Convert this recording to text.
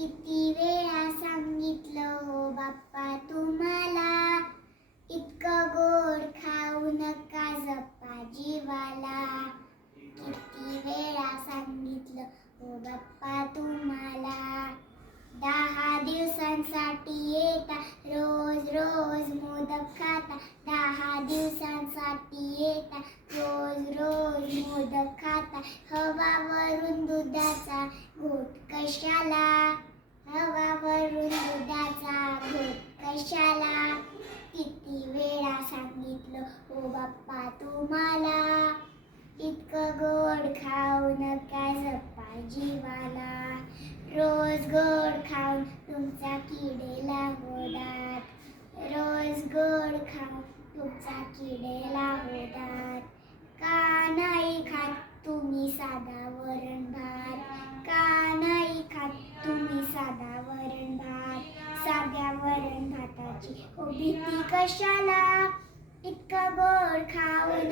किती वेळा सांगितलं हो बाप्पा तुम्हाला, इतकं गोड खाऊ नका जपा जीवाला. किती वेळा सांगितलं हो बाप्पा तुम्हाला. 10 दिवसांसाठी येता रोज रोज मोदक खाता. 10 दिवसांसाठी येता रोज रोज मोदक खाता. हवा वरून दुधाचा घोट कशाला, हवा वरून दुधाचा घोट कशाला. किती वेळा सांगितलं हो बाप्पा तुम्हाला, इतकं गोड खाऊ नका जपा जीवाला. रोज गोड खाऊन तुमचा किडेला हो दात, रोज गोड खाऊन तुमचा किडेला हो दात. का नाही खात तुम्ही साधा वरण भात, का नाही खात तुम्ही साधा वरण भात. साध्या वरण भाताची हो भीती कशाला, इतकं गोड खाऊ